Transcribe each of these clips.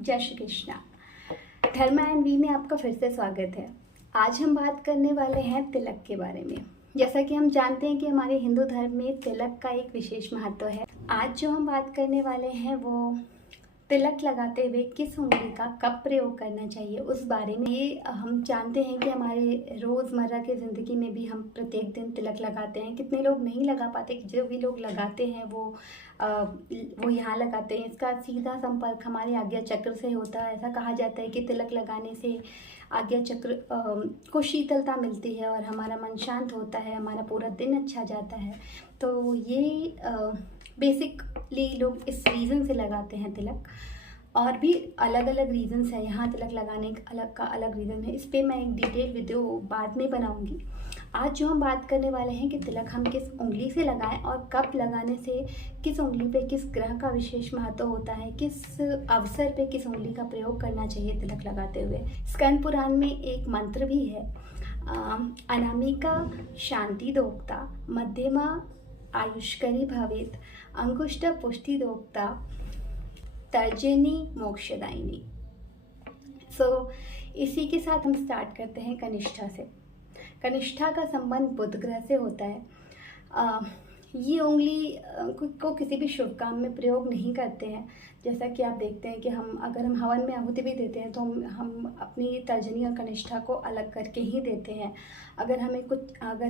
जय श्री कृष्णा। धर्मा and we में आपका फिर से स्वागत है। आज हम बात करने वाले हैं तिलक के बारे में। जैसा कि हम जानते हैं कि हमारे हिंदू धर्म में तिलक का एक विशेष महत्व है। आज जो हम बात करने वाले हैं वो तिलक लगाते हुए किस उंगली का कब प्रयोग करना चाहिए उस बारे में। ये हम जानते हैं कि हमारे रोज़मर्रा की ज़िंदगी में भी हम प्रत्येक दिन तिलक लगाते हैं। कितने लोग नहीं लगा पाते, जो भी लोग लगाते हैं वो यहाँ लगाते हैं। इसका सीधा संपर्क हमारे आज्ञा चक्र से होता है। ऐसा कहा जाता है कि तिलक लगाने से आज्ञा चक्र को शीतलता मिलती है और हमारा मन शांत होता है, हमारा पूरा दिन अच्छा जाता है। तो ये बेसिकली लोग इस रीज़न से लगाते हैं तिलक। और भी अलग अलग रीज़न्स हैं यहाँ तिलक लगाने का अलग रीज़न है। इस पर मैं एक डिटेल वीडियो बाद में बनाऊँगी। आज जो हम बात करने वाले हैं कि तिलक हम किस उंगली से लगाएं और कब लगाने से किस उंगली पे किस ग्रह का विशेष महत्व होता है, किस अवसर पे किस उंगली का प्रयोग करना चाहिए तिलक लगाते हुए। स्कंद पुराण में एक मंत्र भी है, अनामिका शांति दोक्ता मध्यमा आयुष्करी भवेत अंगुष्ठ पुष्टि दोक्ता तर्जनी मोक्षदायिनी। इसी के साथ हम स्टार्ट करते हैं कनिष्ठा से। कनिष्ठा का संबंध बुध ग्रह से होता है। ये उंगली को किसी भी शुभ काम में प्रयोग नहीं करते हैं। जैसा कि आप देखते हैं कि अगर हम हवन में आहुति भी देते हैं तो हम अपनी तर्जनी और कनिष्ठा को अलग करके ही देते हैं। अगर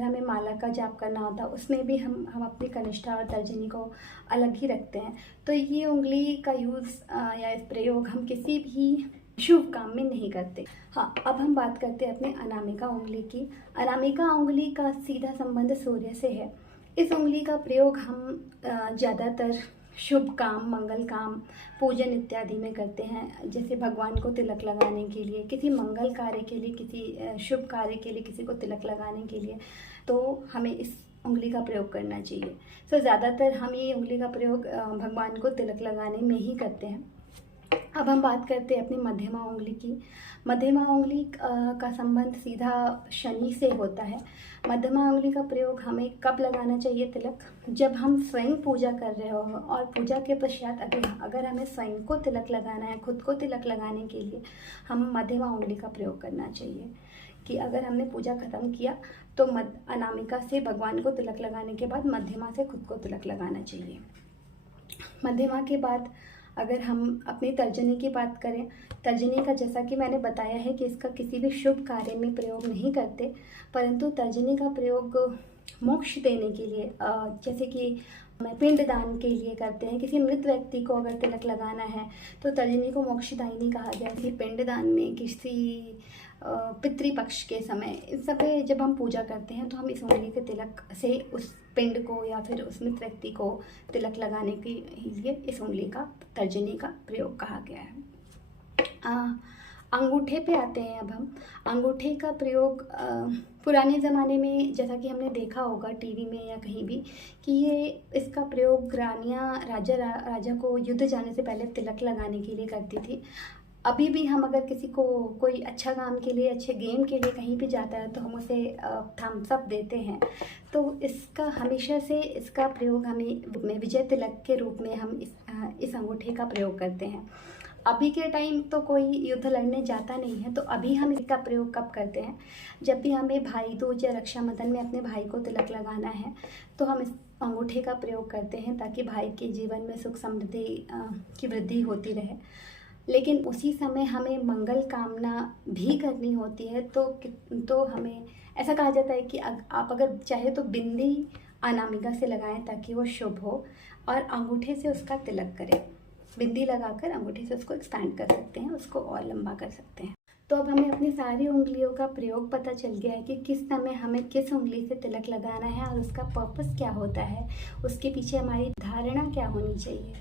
हमें माला का जाप करना होता है उसमें भी हम अपनी कनिष्ठा और तर्जनी को अलग ही रखते हैं। तो ये उंगली का यूज़ या इस प्रयोग हम किसी भी शुभ काम में नहीं करते। हाँ, अब हम बात करते हैं अपने अनामिका उंगली की। अनामिका उंगली का सीधा संबंध सूर्य से है। इस उंगली का प्रयोग हम ज़्यादातर शुभ काम, मंगल काम, पूजन इत्यादि में करते हैं। जैसे भगवान को तिलक लगाने के लिए, किसी मंगल कार्य के लिए, किसी शुभ कार्य के लिए किसी को तिलक लगाने के लिए, तो हमें इस उंगली का प्रयोग करना चाहिए। ज़्यादातर हम ये उंगली का प्रयोग भगवान को तिलक लगाने में ही करते हैं। अब हम बात करते हैं अपनी मध्यमा उंगली की। मध्यमा उंगली का संबंध सीधा शनि से होता है। मध्यमा उंगली का प्रयोग हमें कब लगाना चाहिए तिलक? जब हम स्वयं पूजा कर रहे हो और पूजा के पश्चात अगर हमें स्वयं को तिलक लगाना है, खुद को तिलक लगाने के लिए हम मध्यमा उंगली का प्रयोग करना चाहिए। कि अगर हमने पूजा खत्म किया तो अनामिका से भगवान को तिलक लगाने के बाद मध्यमा से खुद को तिलक लगाना चाहिए। मध्यमा के बाद अगर हम अपनी तर्जनी की बात करें, तर्जनी का जैसा कि मैंने बताया है कि इसका किसी भी शुभ कार्य में प्रयोग नहीं करते, परंतु तर्जनी का प्रयोग मोक्ष देने के लिए, जैसे कि पिंडदान के लिए करते हैं। किसी मृत व्यक्ति को अगर तिलक लगाना है तो तर्जनी को मोक्षदायिनी कहा गया है। पिंडदान में, किसी पितृपक्ष के समय, इस समय जब हम पूजा करते हैं तो हम इस उंगली के तिलक से उस पिंड को या फिर उस मृत व्यक्ति को तिलक लगाने के लिए इस उंगली का, तर्जनी का प्रयोग कहा गया है। अंगूठे पे आते हैं। अब हम अंगूठे का प्रयोग पुराने ज़माने में, जैसा कि हमने देखा होगा टीवी में या कहीं भी, कि इसका प्रयोग रानियाँ राजा को युद्ध जाने से पहले तिलक लगाने के लिए करती थी। अभी भी हम अगर किसी को कोई अच्छा काम के लिए, अच्छे गेम के लिए कहीं भी जाता है तो हम उसे थम्स अप देते हैं। तो हमेशा से इसका प्रयोग हमें विजय तिलक के रूप में हम इस अंगूठे का प्रयोग करते हैं। अभी के टाइम तो कोई युद्ध लड़ने जाता नहीं है, तो अभी हम इसका प्रयोग कब करते हैं? जब भी हमें भाई दूज या रक्षाबंधन में अपने भाई को तिलक लगाना है तो हम इस अंगूठे का प्रयोग करते हैं, ताकि भाई के जीवन में सुख समृद्धि की वृद्धि होती रहे। लेकिन उसी समय हमें मंगल कामना भी करनी होती है। तो हमें ऐसा कहा जाता है कि आप अगर चाहे तो बिंदी अनामिका से लगाएं ताकि वो शुभ हो, और अंगूठे से उसका तिलक करें। बिंदी लगाकर अंगूठे से उसको एक्सपैंड कर सकते हैं, उसको और लंबा कर सकते हैं। तो अब हमें अपनी सारी उंगलियों का प्रयोग पता चल गया है कि किस समय हमें किस उंगली से तिलक लगाना है और उसका पर्पस क्या होता है, उसके पीछे हमारी धारणा क्या होनी चाहिए,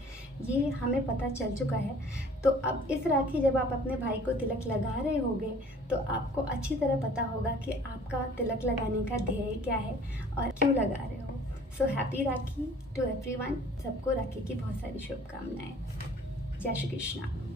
ये हमें पता चल चुका है। तो अब इस राखी जब आप अपने भाई को तिलक लगा रहे होंगे तो आपको अच्छी तरह पता होगा कि आपका तिलक लगाने का ध्येय क्या है और क्यों लगा रहे हो। So happy Rakhi to everyone. सबको राखी की बहुत सारी शुभकामनाएं। जय श्री कृष्णा।